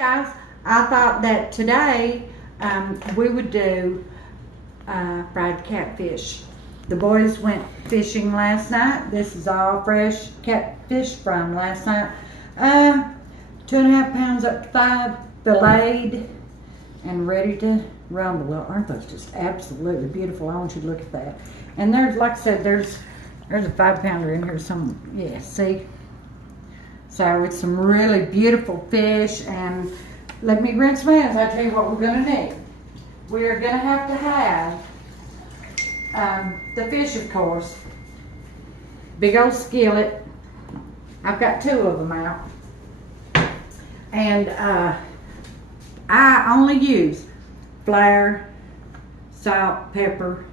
Guys, I thought that today we would do fried catfish. The boys went fishing last night. This is all fresh catfish from last night. 2.5 pounds up to 5, filleted and ready to rumble. Aren't those just absolutely beautiful? I want you to look at that. And there's, like I said, there's a 5-pounder in here. Yeah, see? So it's some really beautiful fish, and let me rinse my hands. I'll tell you what we're gonna need. We're gonna have to have the fish, of course. Big old skillet. I've got 2 of them out. And I only use flour, salt, pepper,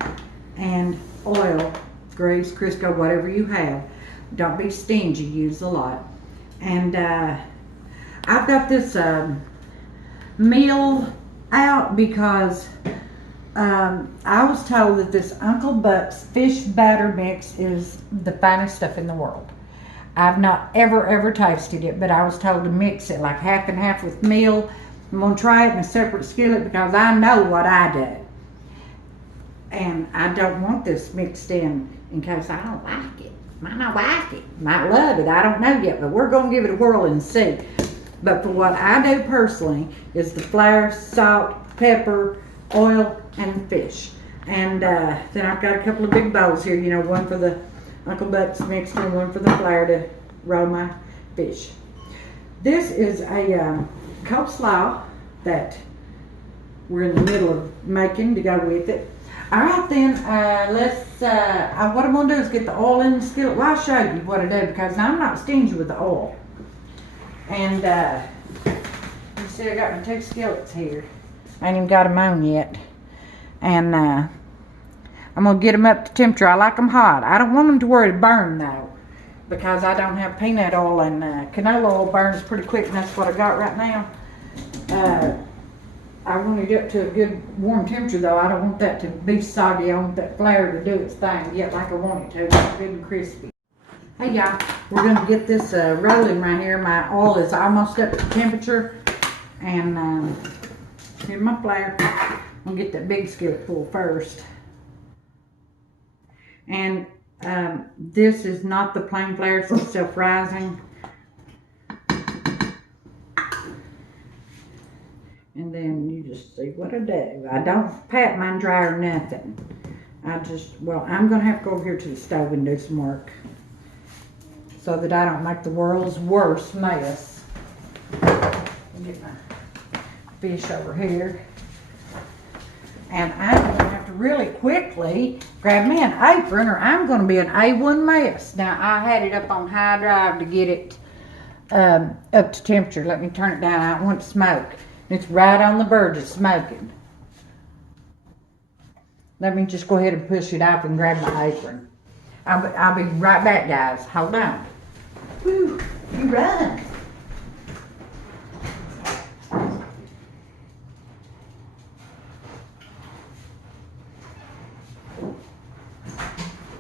and oil, grease, Crisco, whatever you have. Don't be stingy, use a lot. And I've got this meal out because I was told that this Uncle Buck's fish batter mix is the finest stuff in the world. I've not ever tasted it, but I was told to mix it like half and half with meal. I'm going to try it in a separate skillet because I know what I do. And I don't want this mixed in case I don't like it. Might not like it, might love it, I don't know yet, but we're going to give it a whirl and see. But for what I do personally is the flour, salt, pepper, oil, and fish. And then I've got a couple of big bowls here, you know, one for the Uncle Buck's mixture and one for the flour to roll my fish. This is a coleslaw that we're in the middle of making to go with it. All right then, what I'm going to do is get the oil in the skillet. Well, I'll show you what I do because I'm not stingy with the oil. And you see I got my 2 skillets here. I ain't even got them on yet. And I'm going to get them up to temperature. I like them hot. I don't want them to worry to burn though, because I don't have peanut oil, and canola oil burns pretty quick, and that's what I got right now. I want it up to a good warm temperature though. I don't want that to be soggy. I want that flour to do its thing yet like I want it to. It's good and crispy. Hey y'all, we're going to get this rolling right here. My oil is almost up to temperature. And here's my flour. I'm going to get that big skillet full first. And this is not the plain flour, it's self-rising. And then you just see what I do. I don't pat mine dry or nothing. I'm going to have to go over here to the stove and do some work so that I don't make the world's worst mess. Get my fish over here. And I'm going to have to really quickly grab me an apron or I'm going to be an A1 mess. Now, I had it up on high drive to get it up to temperature. Let me turn it down. I don't want it to smoke. It's right on the verge of smoking. Let me just go ahead and push it off and grab my apron. I'll be right back, guys. Hold on. Whew, you run.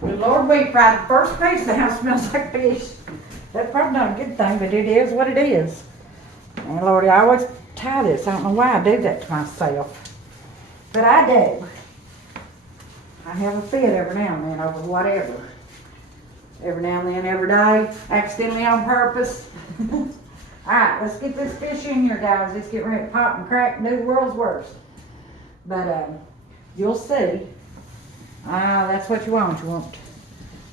Good Lord, we fried the first piece. The house smells like fish. That's probably not a good thing, but it is what it is. And Lordy, I always tie this. I don't know why I do that to myself, but I do. I have a fit every now and then over whatever. Every now and then, every day, accidentally on purpose. All right, let's get this fish in here, guys. Let's get ready to pop and crack and do the world's worst. But you'll see. That's what you want. You want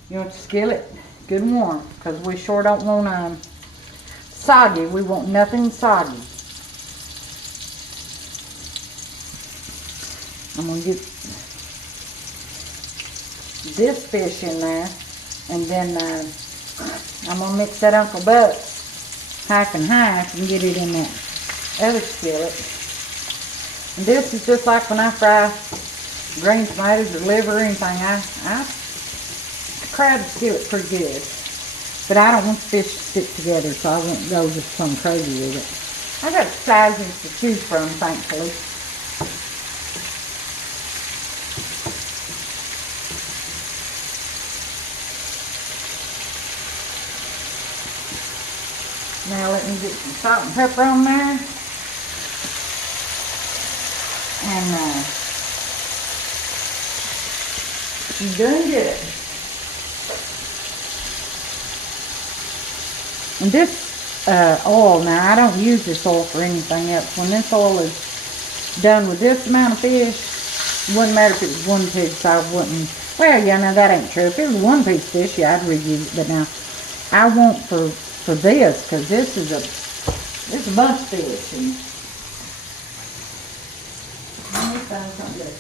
your skillet good and warm, because we sure don't want soggy. We want nothing soggy. I'm going to get this fish in there, and then I'm going to mix that Uncle Buck's half and half and get it in that other skillet. And this is just like when I fry green tomatoes or liver or anything. I crab the skillet pretty good. But I don't want the fish to stick together, so I won't go just some crazy with it. I got sizes to choose from, thankfully. Now let me get some salt and pepper on there. And she's doing good. And this oil, now I don't use this oil for anything else. When this oil is done with this amount of fish, it wouldn't matter if it was one piece, I wouldn't. Well, yeah, now that ain't true. If it was one piece fish, yeah, I'd reuse it. But now, I want for this, because this is a bunch of fish. And let me find something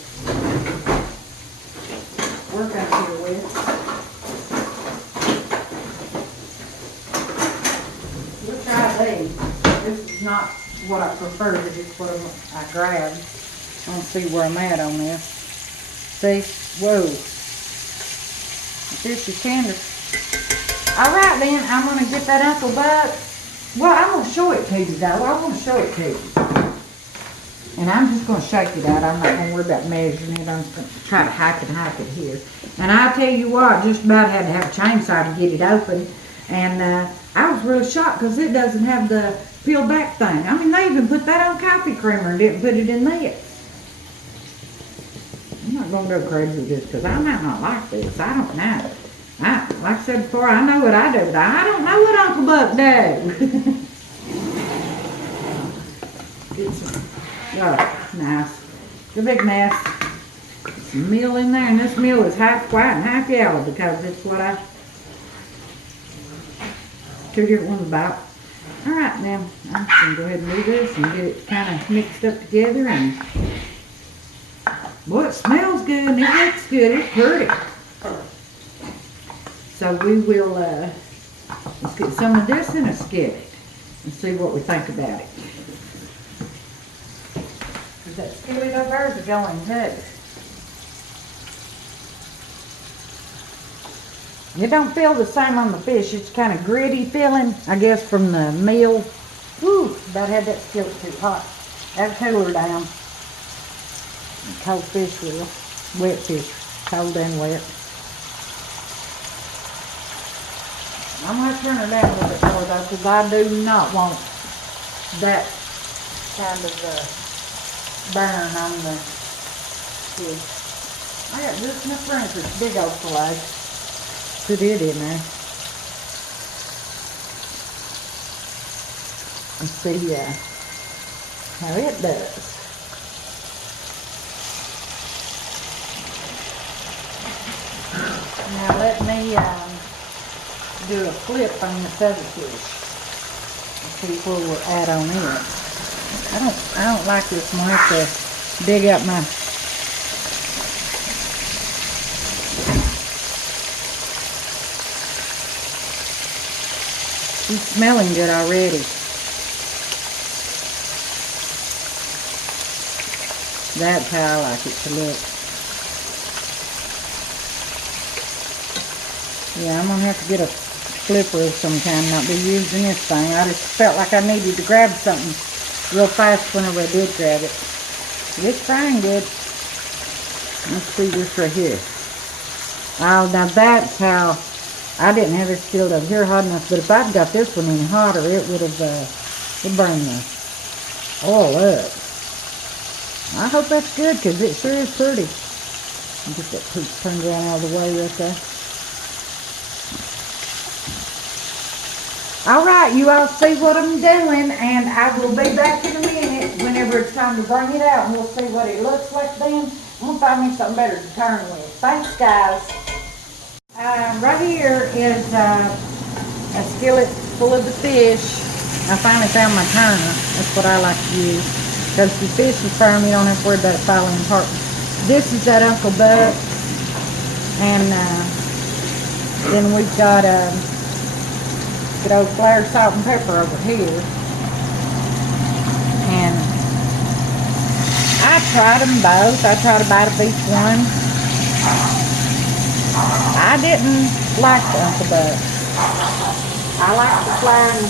to work out here with. We'll try these. This is not what I prefer, but it's what I grabbed. I want to see where I'm at on this. See? Whoa. The fish is tender. Alright then, I'm going to get that Uncle Buck. Well, I'm going to show it to you though. I want to show it to you. And I'm just going to shake it out. I'm not going to worry about measuring it. I'm just going to try to hack it here. And I'll tell you what, just about had to have a chainsaw to get it open. And I was really shocked because it doesn't have the peel back thing. I mean, they even put that on coffee creamer and didn't put it in this. I'm not going to go crazy with this because I might not like this. I don't know. Like I said before, I know what I do, but I don't know what Uncle Buck does. Oh, nice. It's a big mess. Some meal in there, and this meal is half white and half yellow because it's what I... Two different ones about. Alright, now I'm just going to go ahead and do this and get it kind of mixed up together. And boy, it smells good and it looks good. It's pretty. So we will, let's get some of this in a skillet and see what we think about it. Because that skillet over there is going too. It don't feel the same on the fish. It's kind of gritty feeling, I guess, from the meal. Whew, about had that skillet too hot. That'll cool her down. Cold fish will. Wet fish. Cold and wet. I'm going to turn her down a little bit more though, because I do not want that kind of burn on the fish. I got just enough room for this big old fillet. Put it in there. And see how it does. Now let me do a flip on this other fish. See where we're at on it. I don't like this one. I have to dig up my She's smelling good already. That's how I like it to look. Yeah, I'm going to have to get a flipper of some kind, not be using this thing. I just felt like I needed to grab something real fast whenever I did grab it. It's frying good. Let's see this right here. Oh, now that's how... I didn't have this skillet over here hot enough, but if I'd got this one any hotter, it would have burned the oil up. I hope that's good, because it sure is pretty. Get that piece turned around all the way right there. Alright, you all see what I'm doing, and I will be back in a minute whenever it's time to bring it out, and we'll see what it looks like then. I'm going to find me something better to turn with. Thanks, guys. Right here is a skillet full of the fish. I finally found my turner. That's what I like to use. Because the fish is firm, you don't have to worry about it falling apart. This is that Uncle Buck. And then we've got good old Flair salt and pepper over here. And I tried them both. I tried a bite of each one. I didn't like the Uncle Buck. I like the Flair and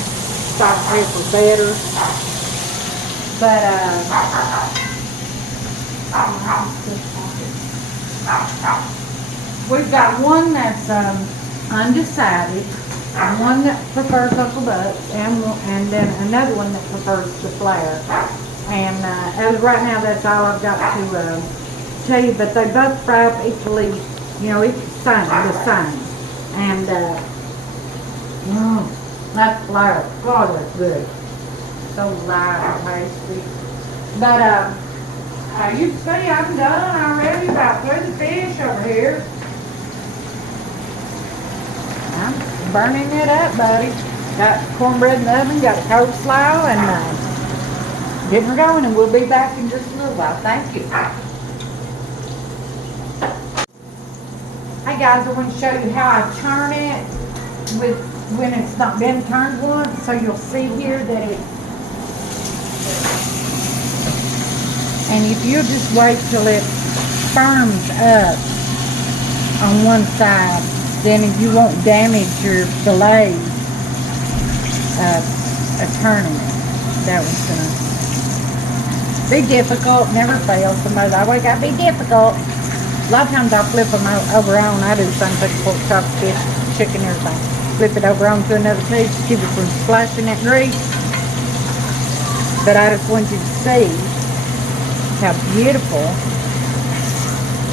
salt and pepper better. But, we've got one that's undecided, one that prefers Uncle Buck, and then another one that prefers the Flair. And as of right now, that's all I've got to tell you. But they both fry up equally, you know, the same. And that flour, God, that's good. So light and tasty. But you can see I'm done already. About through the fish over here. I'm burning it up, buddy. Got cornbread in the oven, got a coleslaw, and getting her going, and we'll be back in just a little while. Thank you. Hey guys, I want to show you how I turn it when it's not been turned once. So you'll see here that it. And if you just wait till it firms up on one side, then you won't damage your fillet turning it. That one's gonna be difficult, never fails. Somebody's always gotta be difficult. A lot of times I'll flip them over on. I do the same thing, pork chop, fish, chicken, everything. Flip it over onto another piece, keep it from splashing that grease. But I just want you to see how beautiful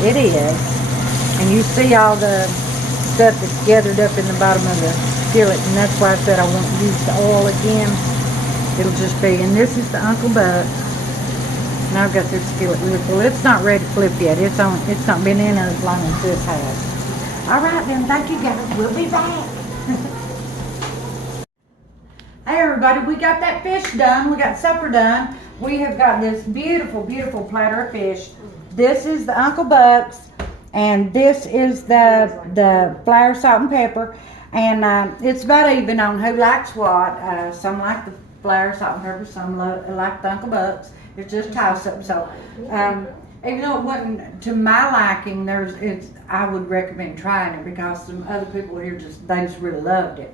it is. And you see all the stuff that's gathered up in the bottom of the skillet, and that's why I said I won't use the oil again. It'll just be, and this is the Uncle Buck. And I've got this skillet really full. It's not ready to flip yet. It's not been in there as long as this has. All right then, thank you guys. We'll be back. Hey everybody, we got that fish done. We got supper done. We have got this beautiful, beautiful platter of fish. This is the Uncle Buck's, and this is the flour, salt, and pepper. And it's about even on who likes what. Some like the flour, salt, and pepper. Some like the Uncle Buck's. It's just toss up. So even though it wasn't to my liking, I would recommend trying it because some other people here they just really loved it.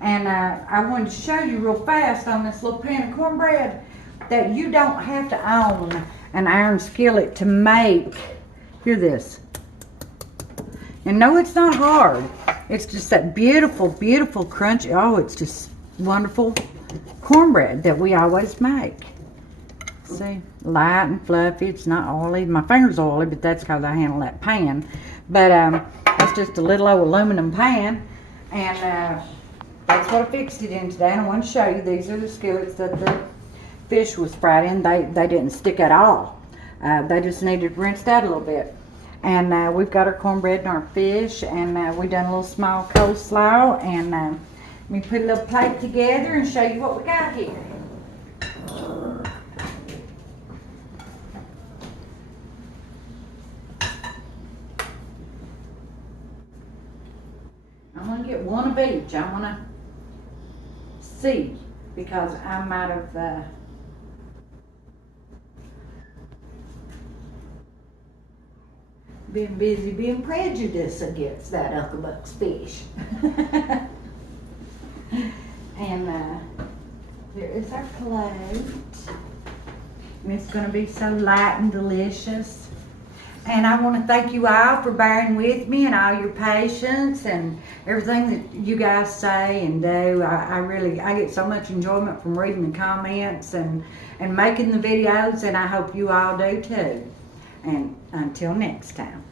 And I wanted to show you real fast on this little pan of cornbread that you don't have to own an iron skillet to make. Hear this. And no, it's not hard. It's just that beautiful, beautiful crunchy. Oh, it's just wonderful cornbread that we always make. See, light and fluffy. It's not oily. My finger's oily, but that's because I handle that pan. But it's just a little old aluminum pan, and that's what I fixed it in today. And I want to show you. These are the skillets that the fish was fried in. They didn't stick at all. They just needed rinsed out a little bit. And we've got our cornbread and our fish, and we've done a little small coleslaw. And let me put a little plate together and show you what we got here. I'm going to get one of each. I want to see, because I might have been busy being prejudiced against that Uncle Buck's fish. And here is our plate. And it's going to be so light and delicious. And I want to thank you all for bearing with me and all your patience and everything that you guys say and do. I get so much enjoyment from reading the comments and making the videos, and I hope you all do too. And until next time.